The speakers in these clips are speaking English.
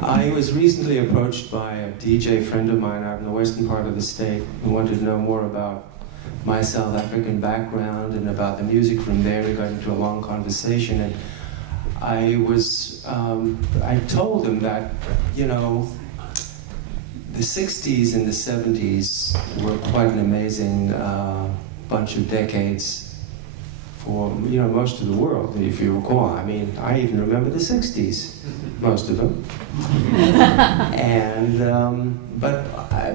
I was recently approached by a DJ friend of mine out in the western part of the state who wanted to know more about my South African background and about the music from there. We got into a long conversation, and I told him that, you know, the 60s and the 70s were quite an amazing bunch of decades for, you know, most of the world, if you recall. I mean, I even remember the 60s, most of them. And,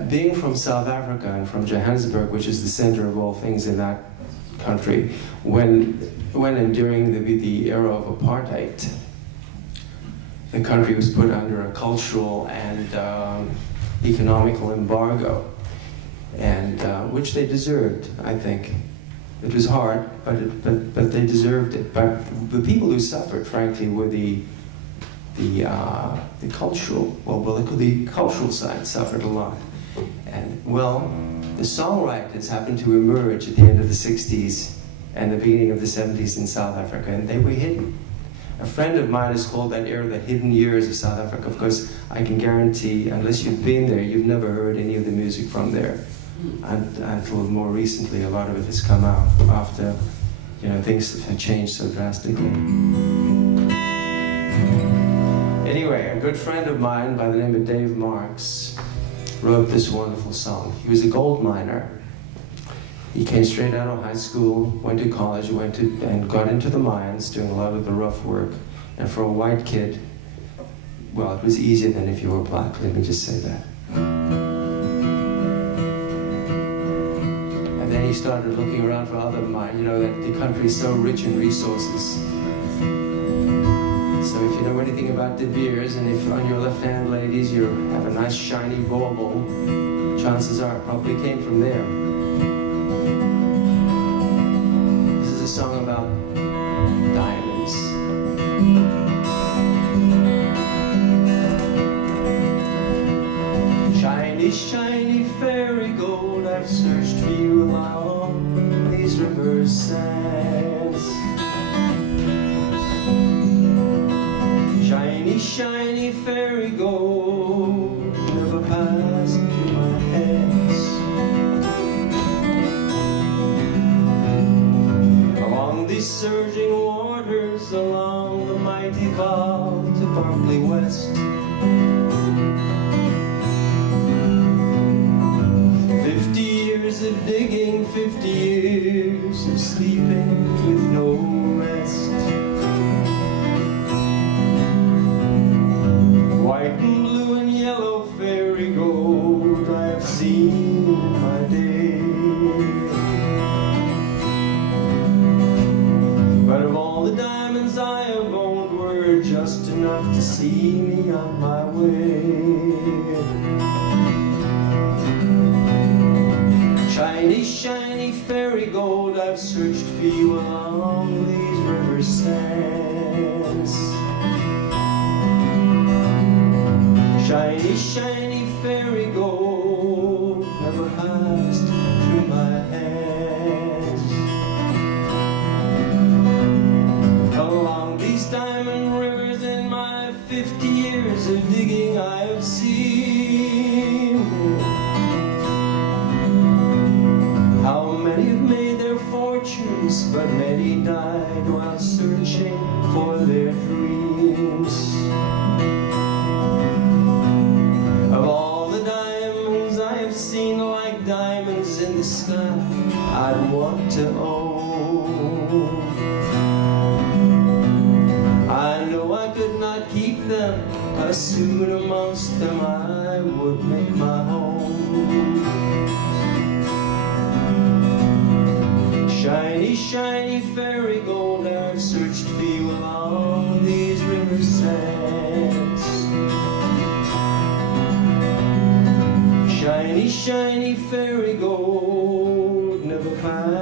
being from South Africa and from Johannesburg, which is the center of all things in that country, when and during the era of apartheid, the country was put under a cultural and economical embargo, and which they deserved, I think. It was hard, but they deserved it. But the people who suffered, frankly, were the cultural, the cultural side suffered a lot. And, well, the songwriters happened to emerge at the end of the 60s and the beginning of the 70s in South Africa, and they were hidden. A friend of mine has called that era the hidden years of South Africa. Of course, I can guarantee, unless you've been there, you've never heard any of the music from there. Until more recently, a lot of it has come out after, you know, things have changed so drastically. Anyway, a good friend of mine by the name of Dave Marks wrote this wonderful song. He was a gold miner. He came straight out of high school, went to college, and got into the mines, doing a lot of the rough work. And for a white kid, well, it was easier than if you were black, let me just say that. And then he started looking around for other mines. You know, that the country is so rich in resources. So if you know anything about De Beers, and if on your left hand, ladies, you have a nice shiny bauble, chances are it probably came from there. This is a song about diamonds. Shiny, shiny fairy gold, I've searched for you along these river sands. Shiny, shiny fairy gold, never passed through my hands. Along these surging waters, along the mighty Vaal to Berkeley West. 50 years of digging, 50 years of sleeping with no rest. White and blue and yellow fairy gold I have seen in my day. But of all the diamonds I have owned were just enough to see me on my way. Shiny, shiny fairy gold, I've searched for you along these river sands. Shiny, shiny fairy gold, never passed through my hands. Along these diamond rivers in my 50 years of digging I have seen how many have made their fortunes, but many died while searching for their dreams. Of all the diamonds I have seen, like diamonds in the sky, I'd want to own. I know I could not keep them, but soon amongst them I would make my home. Shiny, shiny fairy gold, I've searched for you along these river sands. Shiny, shiny fairy gold, never passed